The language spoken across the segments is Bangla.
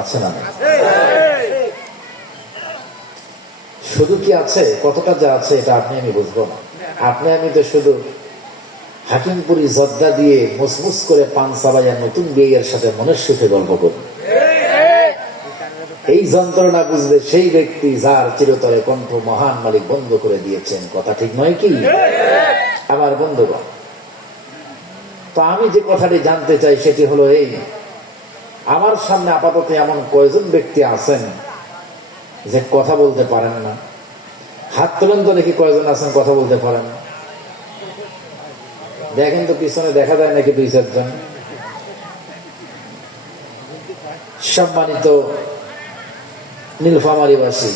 আছে না? শুধু কি আছে, কতটা যা আছে এটা আপনি আমি বুঝবো না। আপনি আমি তো শুধু হাকিমপুরি জর্দা দিয়ে মুসমুস করে পান সাবাইয়া নতুন বিয়ের সাথে মনের সুখে গল্প করি। এই যন্ত্রণা বুঝবে সেই ব্যক্তি যার চিরতরে কণ্ঠ মহান মালিক বন্ধ করে দিয়েছেন। কথা ঠিক নয় কি আমার বন্ধুগণ? তো আমি যে কথাটি জানতে চাই সেটি হলো এই, আমার সামনে আপাতত এমন কয়জন ব্যক্তি আছেন যে কথা বলতে পারেন না? হাত তোলেন তো দেখি, কয়জন আছেন কথা বলতে পারেন? দেখেন তো পিছনে দেখা যায় নাকি দুই চারজন। সম্মানিত নীলফামারীবাসী,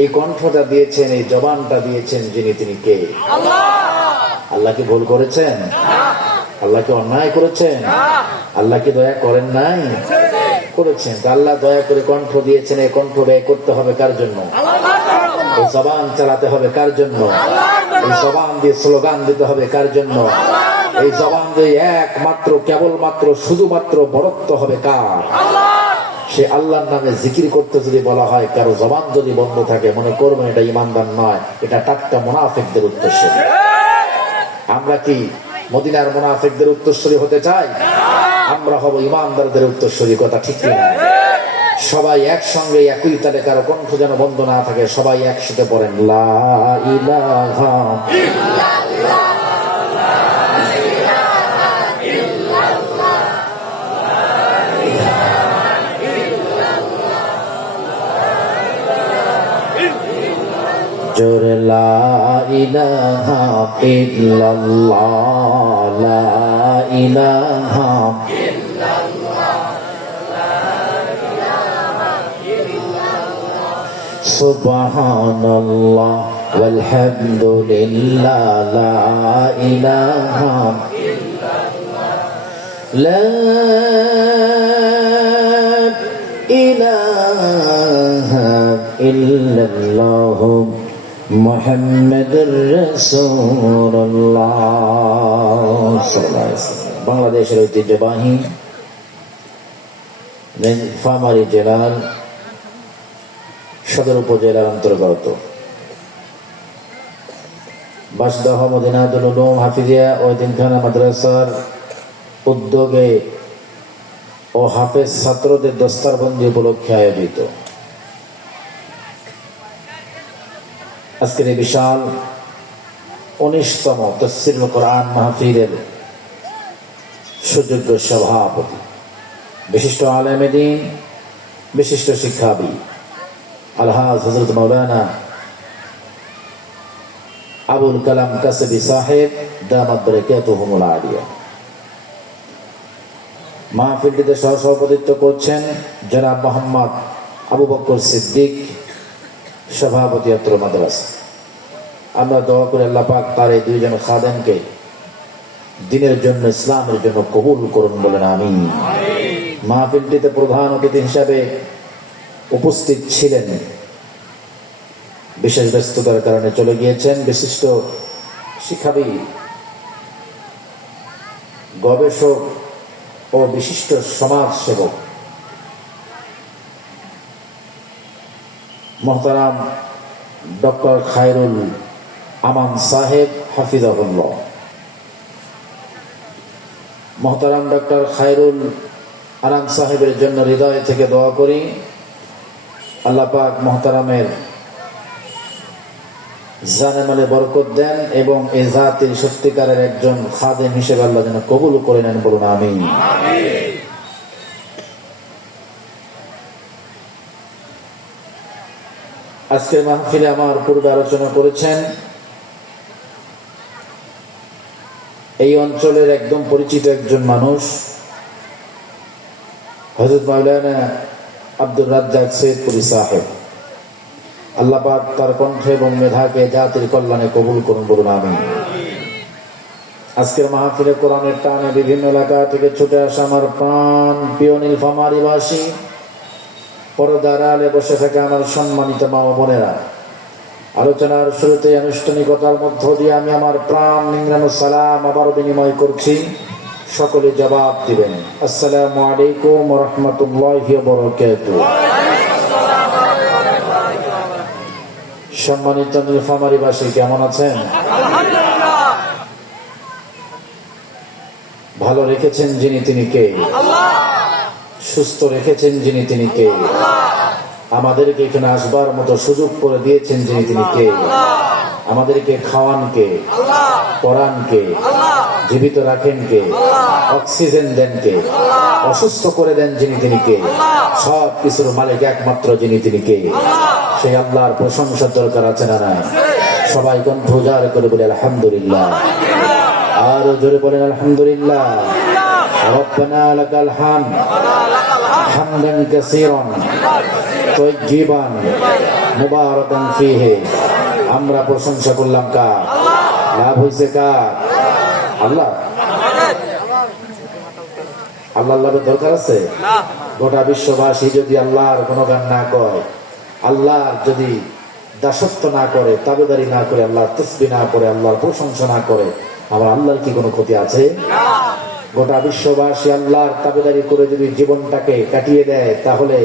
এই কণ্ঠটা দিয়েছেন, এই জবানটা দিয়েছেন যিনি, তিনি কে? আল্লাহ কি ভুল করেছেন? আল্লাহ কি অন্যায় করেছেন? আল্লাহ কি দয়া করেন নাই? করেছেন। আল্লাহ দয়া করে কণ্ঠ দিয়েছেন, এই কণ্ঠ ব্যয় করতে হবে কার জন্য? এই জবান চালাতে হবে কার জন্য? এই জবান দিয়ে স্লোগান দিতে হবে কার জন্য? এই জবান দিয়ে একমাত্র কেবলমাত্র শুধুমাত্র বরত্ব হবে কার? সে আল্লাহর নামে জিকির করতে যদি বলা হয়, কারো জবান যদি বন্ধ থাকে, মনে করবেন এটা ইমানদার নয়, এটা টাটকা মুনাফিকদের উত্তরসূরি। আমরা কি মদিনার মুনাফিকদের উত্তরসূরি হতে চাই? আমরা হব ইমানদারদের উত্তরসূরি। কথা ঠিক কিনা? সবাই একসঙ্গে একই তালে, কারো কণ্ঠ যেন বন্ধ না থাকে। সবাই একসাথে পড়েন লা ইলাহা ইল্লাল্লাহ। জোরে লা ইলাহা ইল্লাল্লাহ, লা ইলাহা সুবহানাল্লাহ ওয়াল হামদুলিল্লাহ, লা ইলাহা ইল্লাল্লাহ, লা ইলাহা ইল্লাল্লাহ মুহাম্মাদুর রাসূলুল্লাহ সাল্লাল্লাহু আলাইহি ওয়াসাল্লাম। বাংলাদেশের ঐতিহ্যবাহী নীলফামারী জেলার সদর উপজেলার অন্তর্গত বাসদাহ মদিনাতুল উলুম হাফিজিয়া ও এতিমখানা মাদ্রাসার উদ্যোগে ও হাফেজ ছাত্রদের দস্তারবন্দি উপলক্ষে আয়োজিত আজকের এই বিশাল 19তম তাফসীরুল কোরআন মাহফিলের সুযোগ্য সভাপতি, বিশিষ্ট আলেমে দ্বীন, বিশিষ্ট শিক্ষাবিদ আলহাজ হযরত মাওলানা আবুল কালাম কাসবি সাহেব দামাত বারাকাতুহুমুল আলিয়া। মাহফিলটিতে সহসভাপতিত্ব করছেন জনাব মোহাম্মদ আবু বকর সিদ্দিক, সভাপতি অত্র মাদ্রাসা। আমরা দোয়া করে আল্লাহ পাক তার এই দুইজন খাদেমকে দিনের জন্য, ইসলামের জন্য কবুল করুন, বলেন আমিন। মাহফিলটিতে প্রধান অতিথি হিসাবে উপস্থিত ছিলেন, বিশেষ ব্যস্ততার কারণে চলে গিয়েছেন, বিশিষ্ট শিক্ষাবিদ, গবেষক ও বিশিষ্ট সমাজ সেবক মোহতারাম ডক্টর খায়রুল আমান সাহেব হাফিজাহুল্লাহ। মোহতারাম ডক্টর খায়রুল আনাম সাহেবের জন্য হৃদয় থেকে দোয়া করি, আল্লাহ পাক মোহতারামের জানে মালে বরকত দেন এবং এই জাতির সত্যিকারের একজন খাদেম হিসেবে আল্লাহ যেন কবুল করে নেন, বলুন আমিন। আজকের মাহফিলে আমার পূর্বে আলোচনা করেছেন এই অঞ্চলের একদম পরিচিত একজন মানুষ, হযরত মাওলানা আব্দুর রাজ্জাক সৈয়দপুরী সাহেব। আল্লাহ পাক তার কণ্ঠ এবং মেধাকে জাতির কল্যাণে কবুল করুন, বলুন আমিন। আজকের মাহফিলে কোরআনের টানে বিভিন্ন এলাকা থেকে ছুটে আসা আমার প্রাণ প্রিয় নীলফামারীবাসী, পর্দার আড়ালে বসে থাকা আমার সম্মানিত মা ও বোনেরা, আলোচনার শুরুতে আনুষ্ঠানিকতার মধ্য দিয়ে আমি আমার প্রাণ নিংড়ানো সালাম আবারও বিনিময় করছি। সকলে জবাব দিবেন। আসসালামু আলাইকুম ওয়া রাহমাতুল্লাহি ওয়া বারাকাতুহু। সম্মানিত নীলফামারীবাসী কেমন আছেন? ভালো রেখেছেন যিনি তিনি কে? সুস্থ রেখেছেন যিনি তিনি কে? আমাদেরকে এখানে আসবার মতো সুযোগ করে দিয়েছেন যিনি তিনি কে? আমাদেরকে খাওয়ান কে? পরান কে? জীবিত রাখেন কে? অক্সিজেন দেন কে? অসুস্থ করে দেন যিনি তিনি কে? সব কিছুর মালিক একমাত্র যিনি তিনি কে? সেই আল্লাহর প্রশংসা দরকার আছে না নাই? সবাই কণ্ঠ উজাড় করে বলে আলহামদুলিল্লাহ। আরো জোরে বলেন আলহামদুলিল্লাহ। রব্বানা লাকাল হামদ হামদান কাসীরান তাইয়্যিবান মুবারাকান ফীহি। আমরা প্রশংসা করলাম কার? লাভ হয়েছে কার? আল্লাহ। আল্লাহ লাভের দরকার আছে? গোটা বিশ্ববাসী যদি আল্লাহর গুণগান না করে, আল্লাহর যদি দাসত্ব না করে, তাবেদারি না করে, আল্লাহর তাসবিহ না করে, আল্লাহর প্রশংসা না করে, আমার আল্লাহর কি কোনো ক্ষতি আছে? গোটা বিশ্ববাসী আল্লাহর তাবেদারি করে যদি জীবনটাকে কাটিয়ে দেয়, তাহলে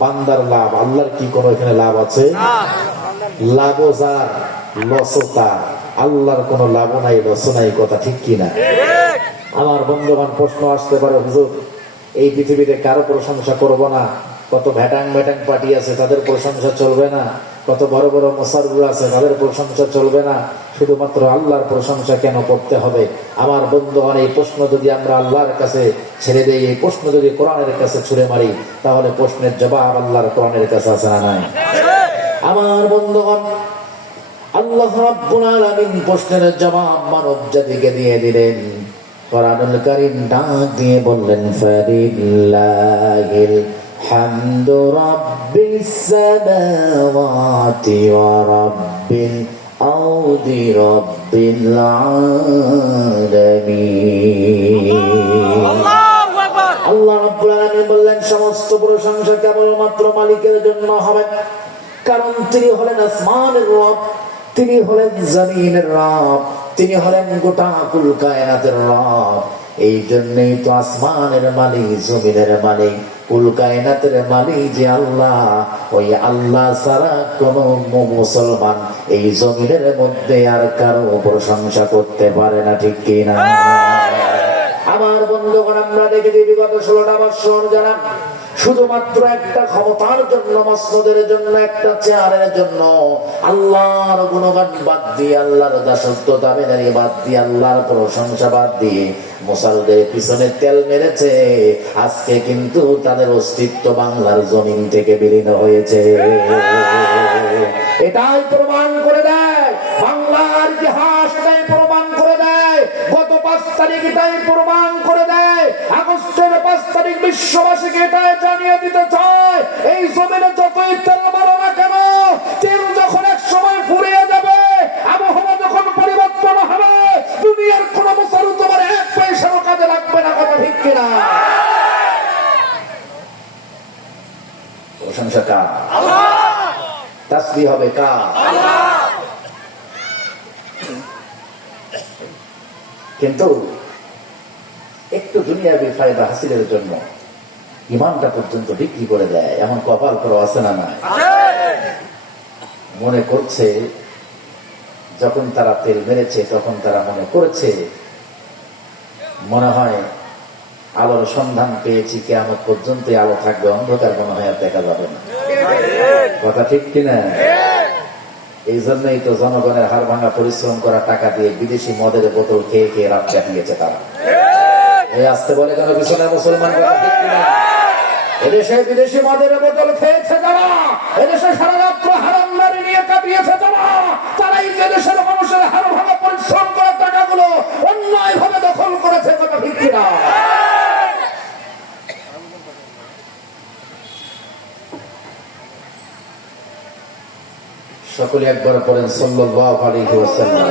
বান্দার লাভ, আল্লাহর কি কোনো এখানে লাভ আছে? লাভ যার, লস তার। আল্লাহর কোনো লাভ নাই, লস নাই। কথা ঠিক কিনা? আমার বন্ধুবান প্রশ্ন আসতে পারে, হুজুর এই পৃথিবীতে কারো প্রশংসা করব না? কত ভ্যাটাং ভ্যাটাং পার্টি আছে, তাদের প্রশংসা চলবে না? কত বড় বড় মুসারগুলো আছে, তাদের প্রশংসা চলবে না? শুধুমাত্র আল্লাহর প্রশংসা কেন করতে হবে? আমার বন্ধুগণ, এই প্রশ্ন যদি আমরা আল্লাহর কাছে ছেড়ে দেই, এই প্রশ্ন যদি কোরআনের কাছে ছুড়ে মারি, তাহলে প্রশ্নের জবাব আল্লাহর কোরআনের কাছে আছে না নাই? আমার বন্ধুগণ, আল্লাহ রাব্বুল আলামিন প্রশ্নের জবাব মানব জাতিকে দিয়ে দিলেন। কোরআনুল কারীম ডাক দিয়ে বললেন, ফালিল্লাহিল হামদু রাব্বিস সামাওয়াতি ওয়া রাব্বিল আরদি রাব্বিল আলামিন। আল্লাহ রাব্বুল আলামিন বললেন, সমস্ত প্রশংসা কেবলমাত্র মালিকের জন্য হবে, কারণ তিনি হলেন আসমানের রব, তিনি হলেন জমিনের রব, তিনি হলেন গোটা কুল কায়নাতের রব। এই জন্যই তো আসমানের মালিক, জমিনের মালিক, কুল কায়নাতের মালিক যে আল্লাহ, ওই আল্লাহ ছাড়া কোন মুসলমান এই জমিনের মধ্যে আর কারো প্রশংসা করতে পারে না। ঠিক কিনা? আমার বন্ধুগণ, আমরা দেখেছি বিগত 16টা বছর যারা শুধুমাত্র একটা ক্ষমতার জন্য, মসনদের জন্য, একটা চেয়ারের জন্য আল্লাহর গুণগান বাদ দিয়ে, আল্লাহর দাসত্ব দাবিদারি বাদ দিয়ে, আল্লাহর প্রশংসা বাদ দিয়ে মুসালদের পিছনে তেল মেরেছে, আজকে কিন্তু তাদের অস্তিত্ব বাংলার জমিন থেকে বিলীন হয়েছে। এটাই প্রমাণ করে দেয়, বাংলার ইতিহাস এটাই প্রমাণ করে দেয়, গত 5 তারিখ এটাই প্রমাণ করে দেয়, আগস্টের 5 তারিখ বিশ্ববাসীকে এটাই জানিয়ে দিতে চায়, এই জমিনে যতই তেল মারো না কেন, তেল যখন এক সময় ফুরিয়ে যাবে, আবহাওয়া যখন পরিবর্তন হবে, দুনিয়ার কোন মুসলমান তোমার 1 পয়সারও কাজে লাগবে না। কথা ঠিক কিনা? প্রশংসা কার? আল্লাহ। তাসবিহ হবে কার? আল্লাহ। কিন্তু একটু দুনিয়াবি ফায়দা হাসিলের জন্য ইমানটা পর্যন্ত বিক্রি করে দেয়, এমন কপাল করে আছে না? না, মনে করছে যখন তারা তেল মেরেছে, তখন তারা মনে করেছে মনে হয় আলোর সন্ধান পেয়েছি, কিয়ামত পর্যন্ত আলো থাকবে, অন্ধকার মনে হয় আর দেখা যাবে না। কথা ঠিক কিনা? এই জন্যই তো জনগণের হাড় ভাঙা পরিশ্রম করা টাকা দিয়ে বিদেশি মদের বোতল খেয়ে খেয়ে রাত কাটিয়েছে তারা। এই আসতে বলে কেন পিছনে মুসলমান? এদেশে বিদেশি মদের বোতল খেয়েছে যারা, এদেশে সারা রাত্র হারাম নারী নিয়ে কাটিয়েছে যারা, তারাই দেশের মানুষের হাড় ভাঙা পরিশ্রম করা টাকাগুলো অন্যায় ভাবে দখল করেছে। কথা ঠিক কিনা? সকলে একবার পড়েন সাল্লাল্লাহু আলাইহি ওয়াসাল্লাম।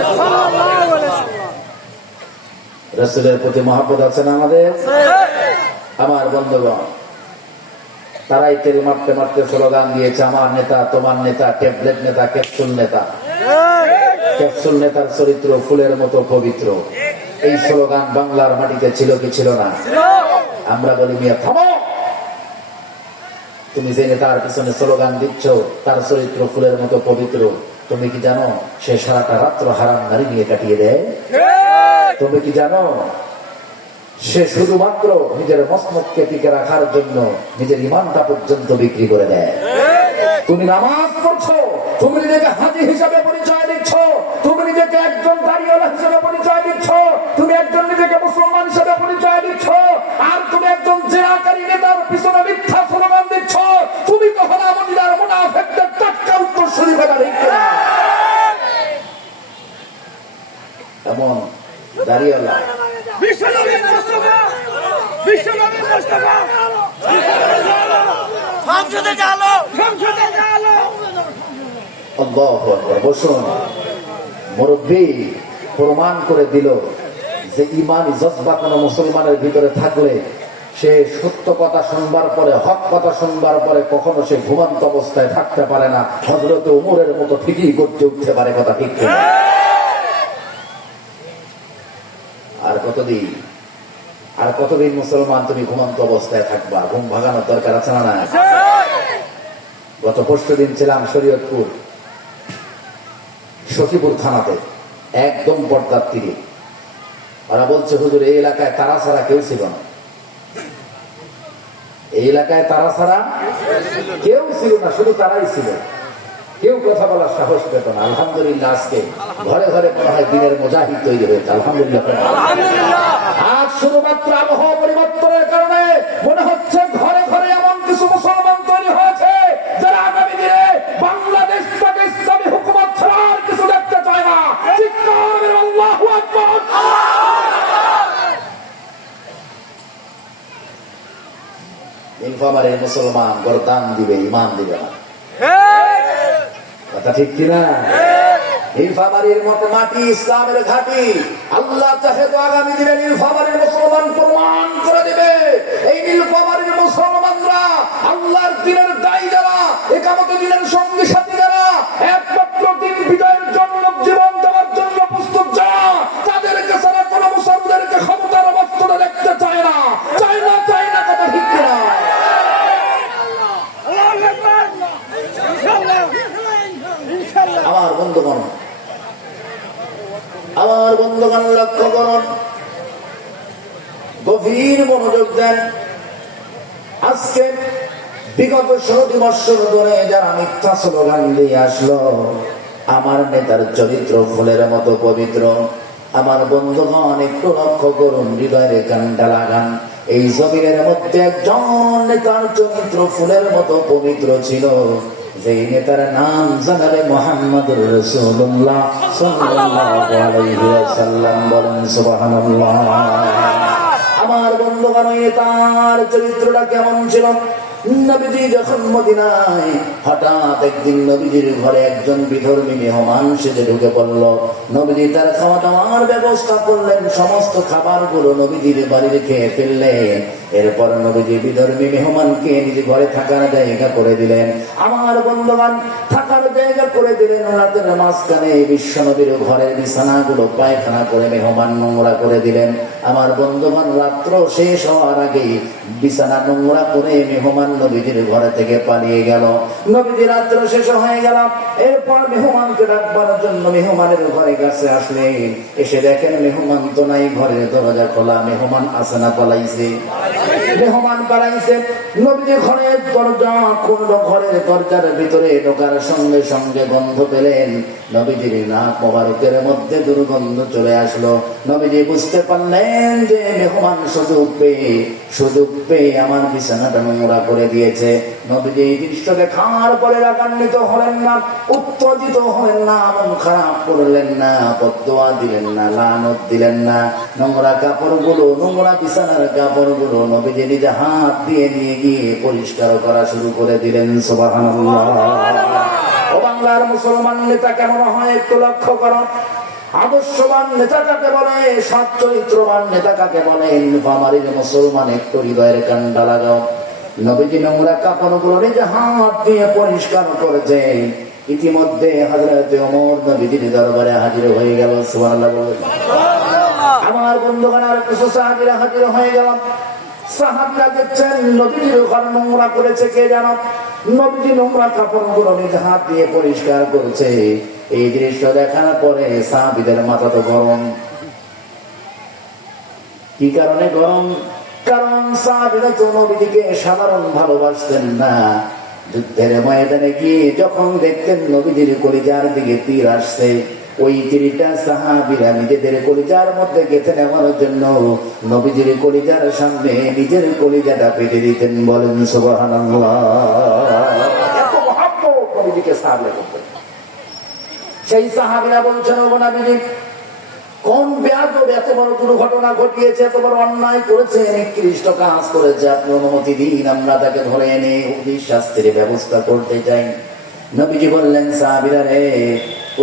রাসূলের প্রতি মহব্বত আছে না আমাদের? আমার বন্ধুগণ, তারাই তেল মারতে মারতে স্লোগান দিয়েছে, আমার নেতা, তোমার নেতা, ট্যাবলেট নেতা, ক্যাপসুল নেতা। ক্যাপসুল নেতার চরিত্র ফুলের মতো পবিত্র, এই স্লোগান বাংলার মাটিতে ছিল কি ছিল না? আমরা বলি মিয়া থামো, তুমি যে নেতার পিছনে স্লোগান দিচ্ছ তার চরিত্র ফুলের মতো পবিত্র, তুমি কি জানো সে সারাটা রাত্র হারাম নারী নিয়ে কাটিয়ে দেয়? তুমি কি জানো সে শুধুমাত্র নিজের মসমতকে টিকে রাখার জন্য নিজের ইমানটা পর্যন্ত বিক্রি করে দেয়? তুমি নামাজ পড়ছো, তুমি নিজেকে হাজি হিসাবে পরিচয় দিচ্ছ, তুমি নিজেকে একজন দাঁড়িয়েওয়ালা হিসেবে পরিচয় দিচ্ছ, তুমি একজন নিজেকে মুসলমান হিসেবে পরিচয় দিচ্ছ, আর তুমি একজন জেনাকারী নেতার পিছনে মিথ্যা স্লোগান দিচ্ছ। তুমি তো হলা মদিনার মুনাফিকদের টাটকা উত্তরসূরি বেটা ঠিক না? এমন দাঁড়িয়েওয়ালা বসুন, মুরব্বী প্রমাণ করে দিল যে ইমানি জজবা কোন মুসলমানের ভিতরে থাকলে সে সত্য কথা শুনবার পরে, হক কথা শুনবার পরে কখনো সে ঘুমন্ত অবস্থায় থাকতে পারে না। হযরত ওমরের মতো ঠিকই করতে উঠতে পারে। কথা ঠিক কিনা? আর কতদিন মুসলমান তুমি ঘুমন্ত অবস্থায় থাকবা? ঘুম ভাগানোর দরকার আছে না? গত পরশু দিন ছিলাম শরীয়তপুর সখীপুর থানাতে, একদম পর্দার তীরে। ওরা বলছে হুজুর এই এলাকায় তারা ছাড়া কেউ ছিল না, এই এলাকায় তারা ছাড়া কেউ ছিল না, শুধু তারাই ছিল। কেউ কথা বলার সাহস পেত না। আলহামদুলিল্লাহ আজকে ঘরে ঘরে মনে হয় দিনের মুজাহিদ তৈরি হয়েছে। আলহামদুলিল্লাহ। আজ শুধুমাত্র আবহাওয়া পরিবর্তনের কারণে মনে হচ্ছে ঘরে ঘরে এমন কিছু মুসলমান তৈরি হয়েছে যারা আগামী দিনে বাংলাদেশটাকে ইসলামী হুকুমত ছাড়া আর কিছু দেখতে চায় না। চিৎকার করে আল্লাহু আকবার। নীলফামারীর মুসলমান বরদান দিবে, ইমান দিবে না। কথা ঠিক কিনা? নীলফামারীর মতো মাটি ইসলামের ঘাঁটি। আল্লাহ চাহে তো আগামী দিনে নীলফামারীর মুসলমান প্রমাণ করে দিবে এই নীলফামারীর মুসলমানরা আল্লাহর দিনের দায়ী যারা, একামত দিনের সঙ্গী সাথী যারা, একমাত্র দিন বিজয়ের জন্য জীবন দেওয়ার জন্য প্রস্তুত যারা, তাদেরকে ছাড়া কোন মুসলমানদেরকে ক্ষমতার অবস্থানে দেখতে চায় না। চায় না, চায় না। কথা ঠিক কিনা? আমার বন্ধুগণ লক্ষ্য করুন, গভীর মনোযোগ দেন। আজকে বিগত ১৬ বৎসর ধরে যারা মিথ্যা স্লোগান দিয়ে আসলো আমার নেতার চরিত্র ফুলের মতো পবিত্র, আমার বন্ধুগণ একটু লক্ষ্য করুন, হৃদয়ের কানটা লাগান। এই জমিনের মধ্যে একজন নেতার চরিত্র ফুলের মতো পবিত্র ছিল, যে নেতার নাম জানাবে মুহাম্মদুর রাসূলুল্লাহ সাল্লাল্লাহু আলাইহি ওয়াসাল্লাম। বলেন সুবহানাল্লাহ। আমার বন্ধুগণ, তার চরিত্রটা কেমন ছিল? নবীজি যখন মদিনায়, হঠাৎ একদিন নবীজির ঘরে একজন বিধর্মী মেহমান সেজে ঢুকে পড়ল। নবীজি তার খাওয়া দাওয়ার ব্যবস্থা করলেন, সমস্ত খাবারগুলো নবীজির বাড়িতে খেয়ে ফেললেন। এরপর নবীজি বিধর্মী মেহমানকে নিজে ঘরে থাকার জায়গা করে দিলেন। আমার বন্ধুবান, থাকার জায়গা করে দিলেন। রাতের মাঝখানে বিশ্ব নবীর ঘরের বিছানাগুলো পায়খানা করে মেহমান নোংরা করে দিলেন। আমার বন্ধুবান, রাত্র শেষ হওয়ার আগে বিছানা নোংরা করে মেহমান নবীজির ঘরে থেকে পালিয়ে গেল। নবীজি রাত্র শেষ হয়ে গেল। এরপর মেহমানকে ডাকবার জন্য মেহমানের ঘরে কাছে আসলেন। এসে দেখেন মেহমান তো নাই, ঘরের দরজা খোলা। মেহমান আসে না পালাইছে? মেহমান পালাইছে। নবীজি ঘরের দরজা খুলল। ঘরের দরজার ভিতরে ঢোকার সঙ্গে সঙ্গে গন্ধ পেলেন। নবীজির নাক মোবারকের মধ্যে দুর্গন্ধ চলে আসলো। নবীজি বুঝতে পারলেন যে মেহমান সুযোগ পেয়ে আমার বিছানাটা নোংরা করে দিয়েছে। নবীজি এই দৃশ্য দেখার পরে রাগান্বিত হলেন না, উত্তেজিত হলেন না, মন খারাপ করলেন না, বদদোয়া দিলেন না, লানত দিলেন না। নোংরা কাপড়গুলো, নোংরা বিছানার কাপড়গুলো নবীজি নিজে হাত দিয়ে নিয়ে গিয়ে পরিষ্কার করা শুরু করে দিলেন। সুবহানাল্লাহ। ও বাংলার মুসলমান নেতা কেমন হয় একটু লক্ষ্য করো। আদর্শবান নেতা কাকে বলে? সৎ চরিত্রবান নেতা কাকে বলে? নীলফামারীর মুসলমান একটু হৃদয়ের কান্ডা লাগাও। নবীজি নোংরা কাপড়গুলো নিজে হাত দিয়ে পরিষ্কার করেছে। ইতিমধ্যে হযরত ওমর নবীজির দরবারে হাজির হয়ে গেল। সুবহানাল্লাহ। আমার বন্ধুগণ, আর কিছু সাহাবীরা হাজির হয়ে গেল। সাহাবীরা দেখছেন নবীজির ঘর নোংরা করেছে কে জানো? নবীজি নোংরা কাপড়গুলো নিজ হাত দিয়ে পরিষ্কার করছে। এই দৃশ্য দেখার পরে সাহাবীদের মাথা তো গরম। কি কারণে গরম? কারণ সাহাবীরা তো নবীজিকে সাধারণ ভালোবাসতেন না। যুদ্ধের ময়দানে গিয়ে যখন দেখতেন নবীজির কলিজার দিকে তীর আসছে, ওই তীরটা সাহাবীরা নিজেদের কলিজার মধ্যে গেঁথে নেওয়ার জন্য নবীজির কলিজার সামনে নিজের কলিজাটা পেতে দিতেন। বলেন সুবহানাল্লাহ। এত মহব্বত নবীজিকে সাহাবীরা করতেন। সেই সাহাবীরা বলছেন, ও নবীজি, কোন বেয়াদব এত বড় দুর্ঘটনা ঘটিয়েছে, এত বড় অন্যায় করেছে, নিকৃষ্ট কাজ করেছে, আপনি অনুমতি দিন আমরা তাকে ধরে এনে অধিক শাস্তির ব্যবস্থা করতে চাই। নবীজি বললেন, সাহাবীরা রে,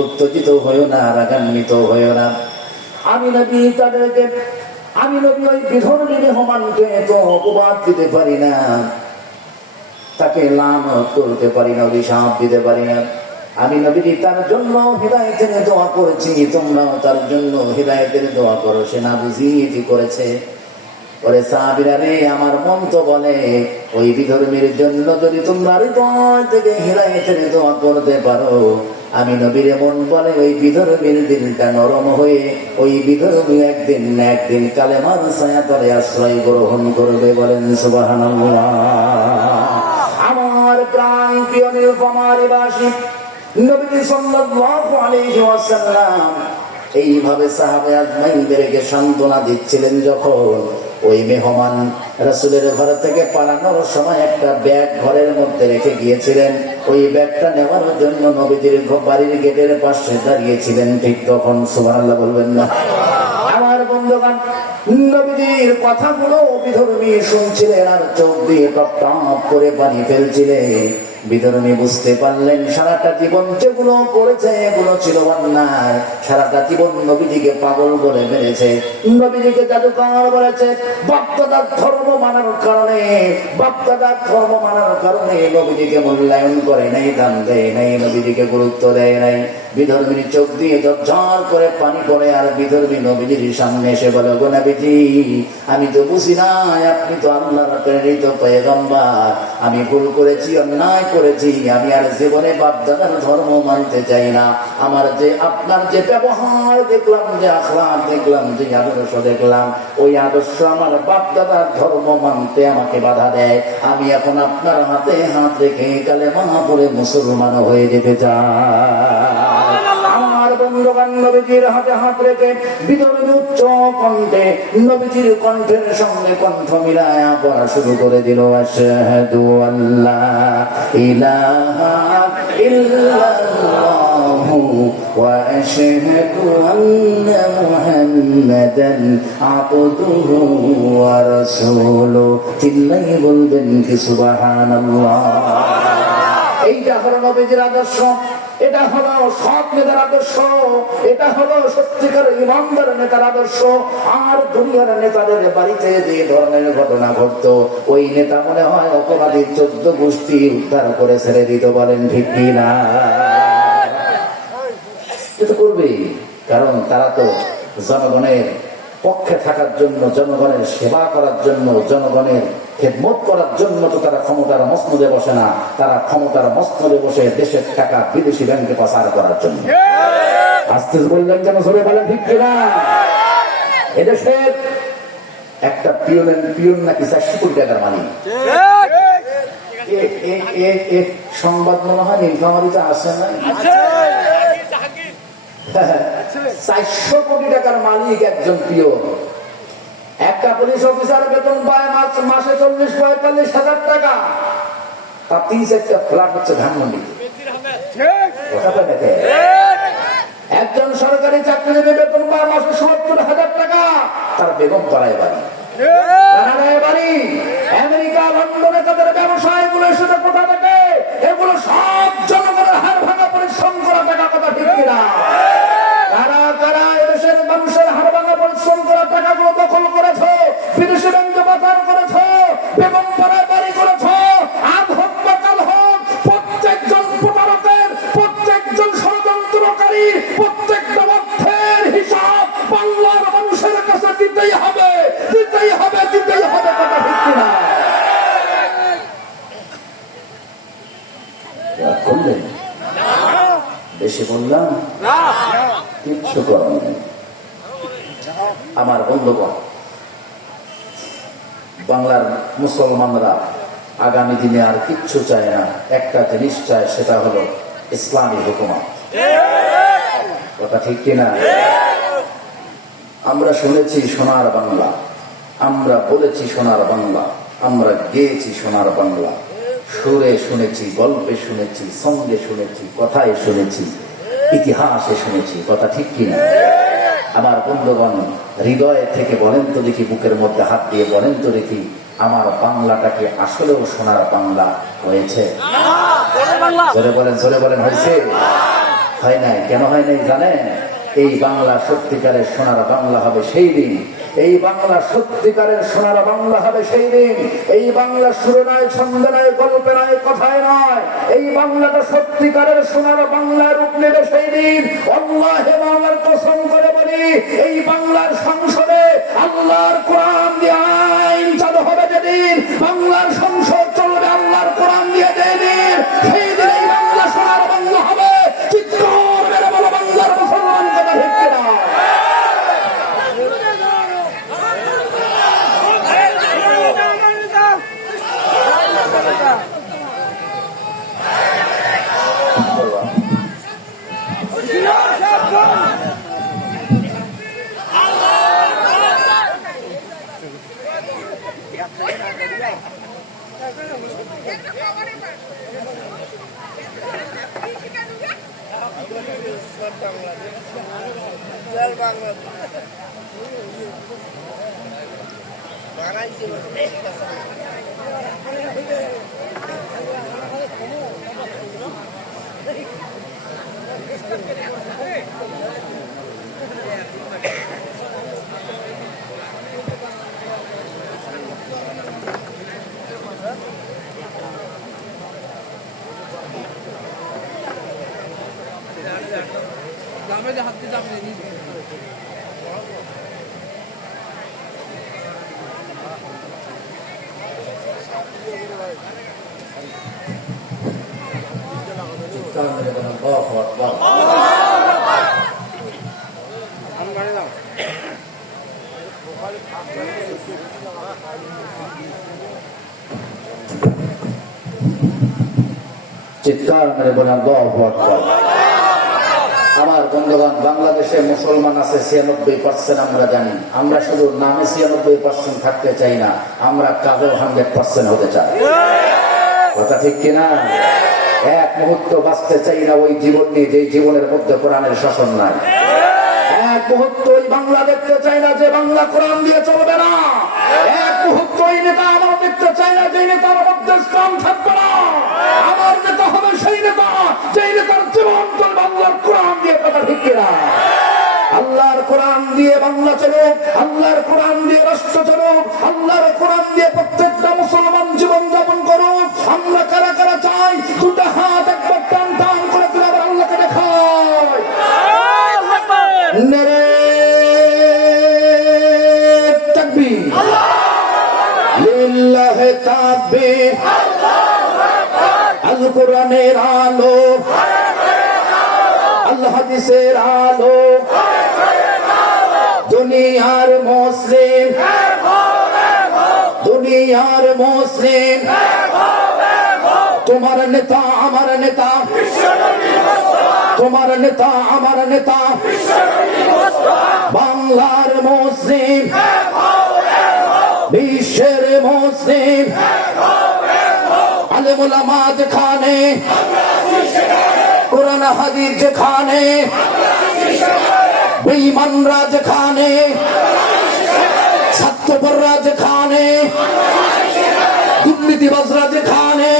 উত্তেজিত হইও না, রাগান্বিত হইও না। আমি নবী ওই বিধর্মী মেহমানকে তো অপবাদ দিতে পারি না, তাকে লানত করতে পারি না, অভিশাপ দিতে পারি না। আমি নবীজি তার জন্য হিদায়াতের দোয়া করেছি, তোমরাও তার জন্য হিদায়াতের দোয়া করো। সে না বুঝিয়ে করেছে। ওরে সাহাবীরা রে, আমার মন তো বলে ওই বিধর্মীর জন্য যদি তোমরা হৃদয় থেকে হিদায়াতের দোয়া করতে পারো, আমি নবীর মন বলে ওই বিধর্মীর দিলটা নরম হয়ে ওই বিধর্মী একদিন কালেমার ছায়া তলে আশ্রয় গ্রহণ করবে। বলেন সুবহানাল্লাহ। আমার প্রাণ প্রিয় নীলফামারীবাসী, নবী সাল্লাল্লাহু আলাইহি ওয়াসাল্লাম এইভাবে সাহাবে আজমাইনদেরকে সান্ত্বনা দিচ্ছিলেন। যখন ওই মেহমান রাসূলের ঘর থেকে পালানোর সময় একটা ব্যাগ ঘরের মধ্যে রেখে গিয়েছিলেন, ওই ব্যাগটা নেওয়ার জন্য নবীজির বাড়ির গেটের পাশে দাঁড়িয়েছিলেন। ঠিক তখন সুবহানাল্লাহ বলবেন না? আমার বন্ধুগণ, নবীজির কথাগুলো বিধর্মী শুনছিলেন আর চোখ দিয়ে টপ টপ করে পানি ফেলছিলেন। বিধর্মী বুঝতে পারলেন সারাটা জীবন যেগুলো করেছে এগুলো ছিল অন্যায়। সারাটা জীবন নবীজিকে পাগল বলে মেরেছে, নবীজিকে জাদুকর বলেছে। বাপদাদার ধর্ম মানার কারণে নবীজিকে মূল্যায়ন করে নাই, দাম দেয় নাই, নবীজিকে গুরুত্ব দেয় নাই। বিধর্মীর চোখ দিয়ে ঝরঝর করে পানি পড়ে। আর বিধর্মী নবীজির সামনে এসে বলে, গো নবীজি, আমি তো বুঝি নাই, আপনি তো আল্লাহর প্রেরিত পয়গম্বর। আমি ভুল করেছি, অন্যায় করেছি, আমি আর জীবনে বাপদাদার ধর্ম মানতে চাই না। আমার যে আপনার যে ব্যবহার দেখলাম, যে আখলাক দেখলাম, যে আদর্শ দেখলাম, ওই আদর্শ আমার বাপদাদার ধর্ম মানতে আমাকে বাধা দেয়। আমি এখন আপনার হাতে হাত রেখে কালেমা পড়ে মুসলমান হয়ে যেতে চাই। আমার বন্ধুগণ, নবীজির হাতে হাত রেখে বিধর্মী উচ্চ কণ্ঠে নবীজির কণ্ঠের সঙ্গে কণ্ঠ মিলায়া পড়া শুরু করে দিল, আশহাদু আল্লা ইলাহা ইল্লাল্লাহু ওয়া আশহাদু আন্না মুহাম্মাদান আবদুহু ওয়া রাসূলুহু। চিল্লাইয়ে বলবেন কি সুবহানাল্লাহ। এইটা হলো নবীজির আদর্শ, এটা হলো সৎ নেতার আদর্শ, এটা হলো সত্যিকার ইমানদার নেতার আদর্শ। আর দুনিয়ার নেতাদের বাড়িতে যে ধরনের ঘটনা ঘটতো, ওই নেতা মনে হয় অপরাধী 14 গোষ্ঠী উদ্ধার করে ছেড়ে দিত। বলেন ঠিক কিনা? এটা করবেই, কারণ তারা তো জনগণের পক্ষে থাকার জন্য, জনগণের সেবা করার জন্য, জনগণের খেদমত করার জন্য তো তারা ক্ষমতার মসনদে বসে না। তারা ক্ষমতার মসনদে বসে দেশের টাকা বিদেশি ব্যাংকে পাচার করার জন্য। আস্তে বললেন যেন সরে বলেন ঠিক কিনা? এদেশের একটা পিয়ন নাকি 400 কোটি টাকার মালিক। সংবাদ মনে হয় নীলফামারীতে আসে না? 400 কোটি টাকার মালিক একজন পিয়ন। একটা পুলিশ অফিসার বেতন পায় মাসে 40-45 হাজার টাকা। তার 3-4টা ফ্ল্যাট হচ্ছে ধানমন্ডিতে। একজন সরকারি চাকরিজীবী বেতন পায় মাসে 70,000 টাকা। তার বেগম পাড়ায় বাড়ি, কানাডায় বাড়ি, আমেরিকা, লন্ডনে তাদের ব্যবসায় গুলো সেটা কোথা থেকে? এগুলো সব জনগণের হাড় ভাঙা পরিশ্রম করা টাকা। কথা ঠিক কিনা? কারা কারা এদেশের মানুষের হাড় ভাঙা পরিশ্রম করা টাকাগুলো দখল করেছ, বিদেশি ব্যাংকে পাচার করেছ, বেগম পাড়ায় বাড়ি করেছ। আজ হোক বা কাল হোক, প্রত্যেকজন প্রতারকের, প্রত্যেকজন ষড়যন্ত্রকারী, প্রত্যেকটা অর্থের হিসাব বাংলার মানুষের রাগ করলেন? বেশি বললাম? কিচ্ছু করার নেই। আমার বন্ধুগণ, বাংলার মুসলমানরা আগামী দিনে আর কিচ্ছু চায় না, একটা জিনিস চায়, সেটা হলো ইসলামী হুকুমত। কথা ঠিক কিনা? আমরা শুনেছি সোনার বাংলা, আমরা বলেছি সোনার বাংলা, আমরা গেয়েছি সোনার বাংলা, সুরে শুনেছি, গল্পে শুনেছি, সঙ্গে শুনেছি, কথায় শুনেছি, ইতিহাসে শুনেছি। কথা ঠিক কিনা? আমার বন্ধুগণ, হৃদয় থেকে বলেন তো দেখি, বুকের মধ্যে হাত দিয়ে বলেন তো দেখি, আমার বাংলাটাকে আসলেও সোনার বাংলা হয়েছে? জোরে বলেন, জোরে বলেন, হয়েছে? হয় নাই। কেন হয় নাই জানেন? এই বাংলা সত্যিকারের সোনার বাংলা হবে সেই দিন, এই বাংলা সত্যিকারের সোনার বাংলা হবে সেই দিন, এই বাংলা সুরে নয়, ছন্দে নয়, গল্পে নয়, কথায় নয়, এই বাংলাটা সত্যিকারের সোনার বাংলা রূপ নেবে সেই দিন। আল্লাহে বাংলার কসম করে বলি, এই বাংলার সংসদে আল্লাহর কোরআন দিয়ে আইন চালু হবে যেদিন, বাংলার সংসদ চলবে আল্লাহর কোরআন দিয়ে যেদিন, সেই দিন এই বাংলা সোনার বাংলা হবে। চিৎকার মেরে বলো বাংলার মুসলমান, কথা ঠিক কিনা? চিৎকার মেরে বলেন আল্লাহু আকবার। আমার বন্ধুগণ, বাংলাদেশে মুসলমান আছে 96%, আমরা জানি। আমরা শুধু নামে 96% থাকতে চাই না, আমরা কাজেও 100% হতে চাই। কথা ঠিক কিনা? এক মুহূর্ত বাঁচতে চাই না ওই জীবন নিয়ে যে জীবনের মধ্যে কোরআনের শাসন নাই। এক মুহূর্ত ওই বাংলা দেখতে চাই না যে বাংলা কোরআন দিয়ে চলবে না। এক মুহূর্ত ওই নেতা আমরা দেখতে চাই না যে নেতার মধ্যে ইসলাম থাকবে না। আমার নেতা হবে সেই নেতা যেই নেতার জীবন চলবে আল্লাহর কোরআন দিয়ে। কথা ঠিক কিনা? আল্লাহর কোরআন দিয়ে বাংলা চলুক, আল্লাহর কোরআন দিয়ে রাষ্ট্র চলুক, আল্লাহর কোরআন দিয়ে প্রত্যেকটা মুসলমান জীবন যাপন করুক। আমরা কারা কারা চাই দুটা হাত একবার টান টান করে তুলে আবার আল্লাহকে দেখায় নারে তাকবীর, লিল্লাহি তাকবীর। আল কোরআনের আলো, আল হাদিসের আলো, দুনিয়ার মুসলিম, দুনিয়ার মুসলিম, তোমার নেতা আমার নেতা, তোমার নেতা আমার নেতা, বাংলার মুসলিম, বিশ্বের মুসলিম, আলেম ওলামা যেখানে, কোরআন হাদিস যেখানে, বেঈমানরা যেখানে, স্বার্থপররা যেখানে, দুর্নীতিবাজরা যেখানে,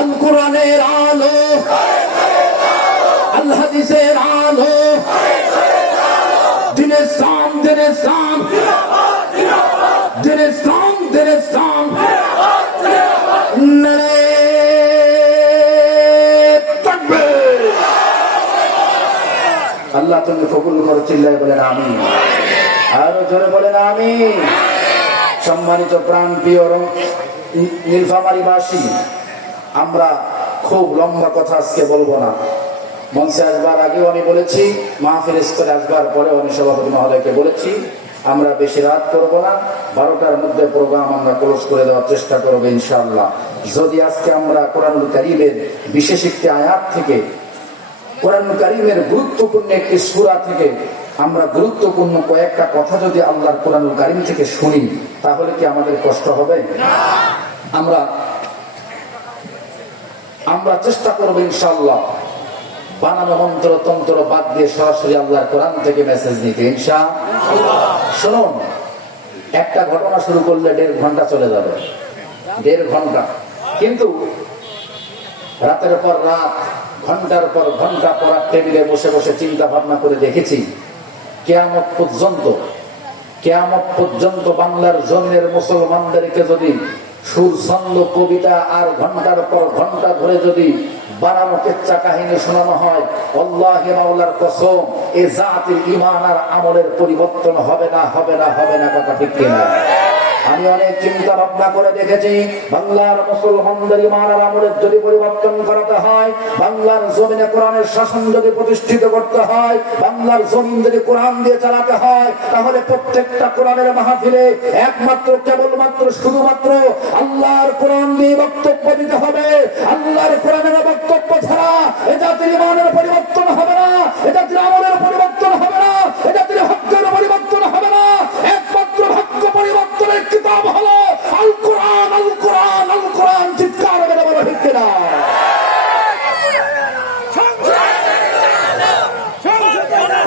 আল কোরআনের আলো, আল হাদিসের আলো, দিন ইসলাম, দিন ইসলাম, দিন ইসলাম, দিন ইসলাম, নারে তাকবীর। আল্লাহ তুমি কবুল করো, চিল্লায় বলেন আমিন, আরো জোরে বলেন আমিন। সম্মানিত প্রাণ প্রিয় নীলফামারীবাসী, আমরা খুব লম্বা কথা আজকে বলবো না। মঞ্চে আসবার আগেও আমি বলেছি, মাহফিল স্তরে আসবার পরেও আমি সভাপতি মহোদয়কে বলেছি, আমরা বেশি রাত করব না, 12টার মধ্যে প্রোগ্রাম আমরা ক্লোজ করে দেওয়ার চেষ্টা করবো ইনশাআল্লাহ। যদি আজকে আমরা কোরআনুল কারীমের বিশেষ একটি আয়াত থেকে, কোরআনুল কারীমের গুরুত্বপূর্ণ একটি সূরা থেকে আমরা গুরুত্বপূর্ণ কয়েকটা কথা যদি আল্লাহর কোরআনুল কারীম থেকে শুনি, তাহলে কি আমাদের কষ্ট হবে? আমরা চেষ্টা করবো ইনশাআল্লাহ বানানো মন্ত্র তন্ত্র বাদ দিয়ে সরাসরি আল্লাহর কোরআন থেকে মেসেজ নিতে ইনশাআল্লাহ। শুনুন, একটা ঘটনা শুরু করলে 1.5 ঘন্টা চলে যাবে, 1.5 ঘন্টা। কিন্তু রাতের পর রাত, ঘন্টার পর ঘন্টা পড়ার টেবিলে বসে বসে চিন্তা ভাবনা করে দেখেছি, কিয়ামত পর্যন্ত বাংলার জমিনের মুসলমানদেরকে যদি সুর ছন্দ কবিতা আর ঘন্টার পর ঘন্টা ধরে যদি বানানো কেচ্চা কাহিনী শোনানো হয়, আল্লাহি মাওলার কসম, এ জাতির ঈমান আর আমলের পরিবর্তন হবে না কথা ঠিক কিনা? আমি অনেক চিন্তা ভাবনা করে দেখেছি, বাংলার মুসলমানদের ঈমান আর আমলের যদি পরিবর্তন করাতে হয়, বাংলার জমিনে কোরআনের শাসন যদি প্রতিষ্ঠিত করতে হয়, বাংলার জমিন যদি কোরআন দিয়ে চালাতে হয়, তাহলে প্রত্যেকটা কোরআনের মাহফিলে একমাত্র কেবলমাত্র শুধুমাত্র আল্লাহর কোরআন দিয়ে বক্তব্য দিতে হবে। আল্লাহর কোরআনের বক্তব্য ছাড়া এ জাতির ঈমানের পরিবর্তন হবে না, এ জাতির আমলের পরিবর্তন হবে না, এ জাতির ভাগ্যের পরিবর্তন হবে না। একমাত্র ভাগ্য পরিবর্তনের কিতাব হলো আল কোরআন, আল কোরআন, আল কোরআন। চিৎকার করে বলো ঠিক কিনা?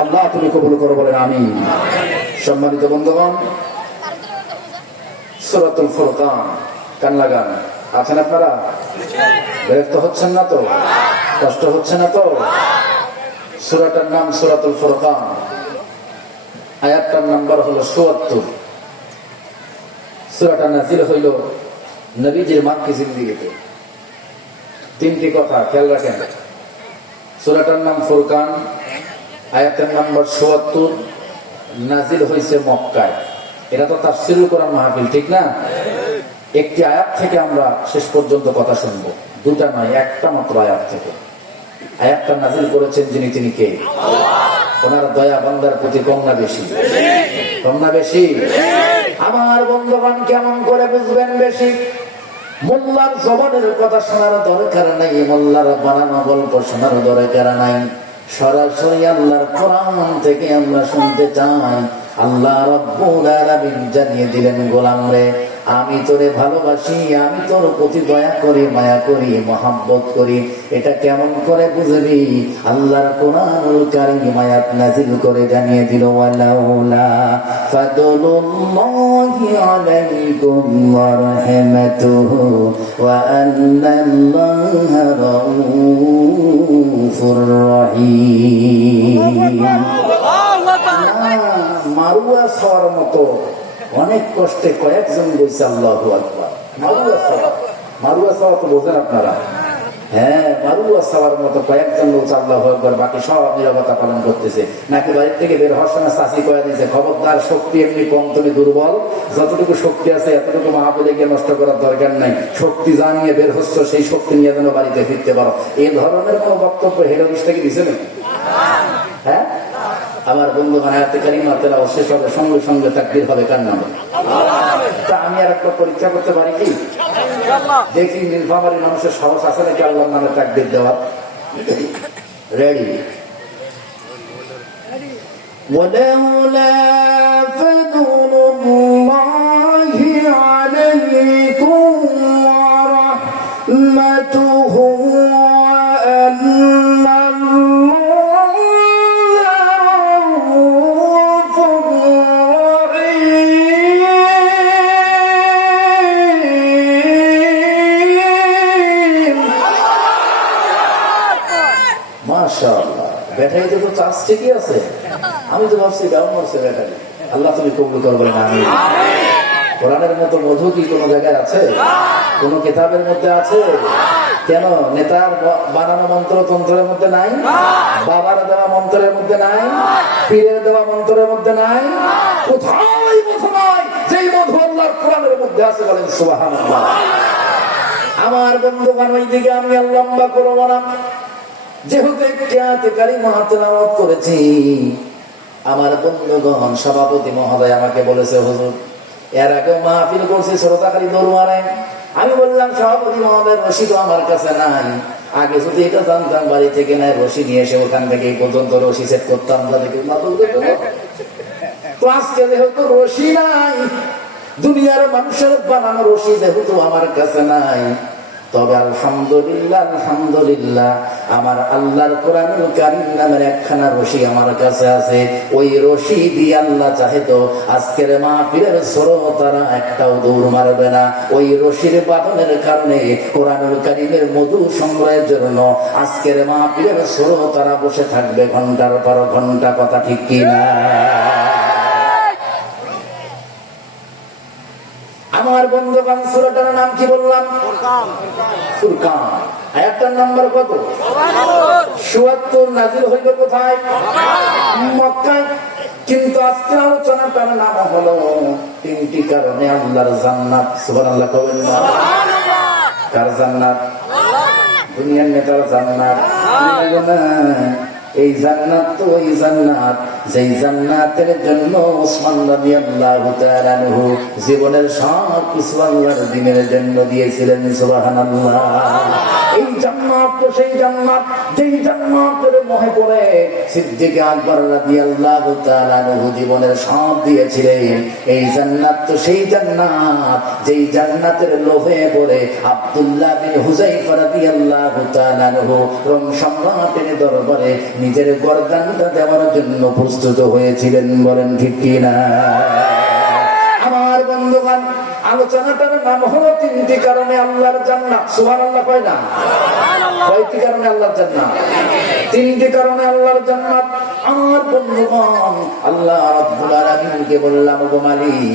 আল্লাহ তুমি কবুল করো বলেন আমিন। সম্মানিত বন্ধুগণ, সূরাতুল ফুরকান কান লাগান আছেন আপনারা? বিরক্ত হচ্ছেন না তো? কষ্ট হচ্ছে না তো? সূরাটার নাম সূরাতুল ফুরকান, আয়াতটার নাম্বার হলো ৭৪। সূরাটা নাযিল হইল নবীজির মাক্কি জিন্দেগিতে। 3টি কথা খেয়াল রাখেন। সূরাটার নাম ফুরকান, আয়াতের নাম্বার ৭৪, নাযিল হয়েছে মক্কায়। এটা তো তাফসীরুল কোরআন মাহফিল, ঠিক না? একটি আয়াত থেকে আমরা শেষ পর্যন্ত কথা শুনবো, 2টা নয়, একটা মাত্র আয়াত থেকে। আয়াতটা নাযিল করেছেন যিনি, তিনি কে? ওনার দয়া বান্দার প্রতি কম না বেশি? কম না বেশি? আমার বন্ধুগণ, কেমন করে বুঝবেন বেশি? মোল্লার জবানের কথা শোনার দরকার নাই, মোল্লার বানানো গল্প শোনার দরকার নাই। সরাসরি আল্লাহর কোরআন থেকে আমরা শুনতে চাই। আল্লাহ রাব্বুল আলামিন জানিয়ে দিলেন, গোলাম রে, আমি তোরে ভালোবাসি, আমি তোর প্রতি দয়া করি, মায়া করি, মহাব্বত করি। এটা কেমন করে বুঝবি? আল্লাহর কোরআনুল কারীম আয়াত নাযিল করে জানিয়ে দিল, ওয়ালাউলা ফাদলুল্লাহি আলাইকুম ওয়া রাহমাতুহু ওয়া আন্নাল্লাহা রাউফুর রহিম। মারুয়া সওয়ার মতো অনেক কষ্টে কয়েকজন বলছে আল্লাহু আকবার। মারুয়া সওয়া তো বোঝেন আপনারা? হ্যাঁ, মারুয়া সওয়ার মতো কয়েকজন বলছে আল্লাহু আকবার, বাকি সব নীরবতা পালন করতেছে। নাকি বাড়ির থেকে বের হওয়ার সময় চাচি কয়ে দিয়েছে, খবরদার, শক্তি এমনি কম, তুমি দুর্বল, যতটুকু শক্তি আছে এতটুকু মাহফিলে গিয়ে নষ্ট করার দরকার নাই। শক্তি যা নিয়ে বের হচ্ছ সেই শক্তি নিয়ে যেন বাড়িতে ফিরতে পারো। এই ধরনের কোন বক্তব্য হেড অফিসটাকে দিছে নাকি? হ্যাঁ, আমার বন্ধু আয়াতে কারিমা তেলাওয়াত শেষ হবে, সঙ্গে সঙ্গে তাকবীর হবে কার নামে? তা আমি আর একটা পরীক্ষা করতে পারি কি? দেখি নীলফামারী মানুষের সাহস আছে নাকি আল্লাহর নামে তাকবীর দেওয়ার? রেডি? ওয়ালাউলা ফাদলুল্লাহি আলাইকুম ওয়া রাহমাতুহু ব্যাটারি তো চার্জ ঠিকই আছে। আমি তো ভাবছি ডাউন করছে ব্যাটারি। আল্লাহ তুমি কবুল করো বলেন আমিন। কোরআনের মতো মধু কি কোনো জায়গায় আছে? কোন কিতাবের মধ্যে আছে? কেন নেতার বানানো মন্ত্র তন্ত্রের মধ্যে নাই? বাবার দেওয়া মন্ত্রের মধ্যে নাই? পীরের দেওয়া মন্ত্রের মধ্যে নাই? কোথায় মধু নাই? যেই মধু আল্লাহর কোরআনের মধ্যে আছে, বলেন সুবহানাল্লাহ। আমার বন্ধুগণ, ওইদিকে আমি আর লম্বা করবো না, যেহেতু একটি আয়াতে কারিমা তেলাওয়াত করেছি। আমার বন্ধুগণ, সভাপতি মহোদয় আমাকে বলেছে, হুজুর এর আগে মাহফিল করছি, শ্রোতা খালি দৌড় মারায়। আমি বললাম, সভাপতি মহোদয় রশি তো আমার কাছে নাই, আগে যদি এটা জানতাম বাড়ি থেকে নাই রশি নিয়ে এসে ওখান থেকে এই পর্যন্ত রশি সেট করতাম। তো আজকে যেহেতু রশি নাই, দুনিয়ার মানুষের বানানো রশি যেহেতু আমার কাছে নাই, তবে আলহামদুলিল্লাহ আলহামদুলিল্লাহ আমার আল্লাহর কোরআনুল কারীম নামের একখানা রশি আমার কাছে আছে। ওই রশি দিয়ে আল্লাহ চাহে তো আজকের মাহফিলের শ্রোতারা একটাও দৌড় মারবে না। ওই রশির বাঁধনের কারণে কোরআনুল কারীমের মধু সংগ্রহের জন্য আজকের মাহফিলের শ্রোতারা বসে থাকবে ঘন্টার পর ঘন্টা। কথা ঠিক কিনা? আমার বন্ধুগণ, সূরাটার নাম কি বললাম? ফুরকান। আয়াতটার নাম্বার কত? ৭৪। নাযিল হইল কোথায়? মক্কায়। কিন্তু আজকের আলোচনাটার নাম হলো তিনটি কারণে আল্লাহর জান্নাত। সুবহানাল্লাহ কবেন না? কার জান্নাত? দুনিয়ার নেতার জান্নাত। এই জান্নাত তো ওই জান্নাত যেই জান্নাতের জন্য ওসমান রাদিয়াল্লাহু তাআলা আনহু জীবনের সব কিছু আল্লাহর দ্বীনের জন্য দিয়েছিলেন। সুবহানাল্লাহ। এই জান্নাত তো সেই জান্নাত যেই জান্নাতের মোহে পড়ে সিদ্দিক আকবর রাদিয়াল্লাহু তাআলা আনহু জীবনের সব দিয়েছিলেন। এই জান্নাত তো সেই জান্নাত যেই জান্নাতের লোভে পড়ে আব্দুল্লাহ বিন হুযায়ফা রাদিয়াল্লাহু তাআলা আনহু রোম সম্রাটের দরবারে নিজের গর্দানটা দেওয়ার জন্য প্রস্তুত হয়েছিলেন। বলেন ঠিক কিনা? আমার বন্ধুগণ, আলোচনাটার নাম হলো তিনটি কারণে আল্লাহর জান্নাত। সুবহানাল্লাহ কয় না? কয়টি কারণে আল্লাহর জান্নাত? তিনটি কারণে আল্লাহর জান্নাত। আমার বন্ধুগণ, আল্লাহ রাব্বুল আলামিনকে বললাম, গো মালিক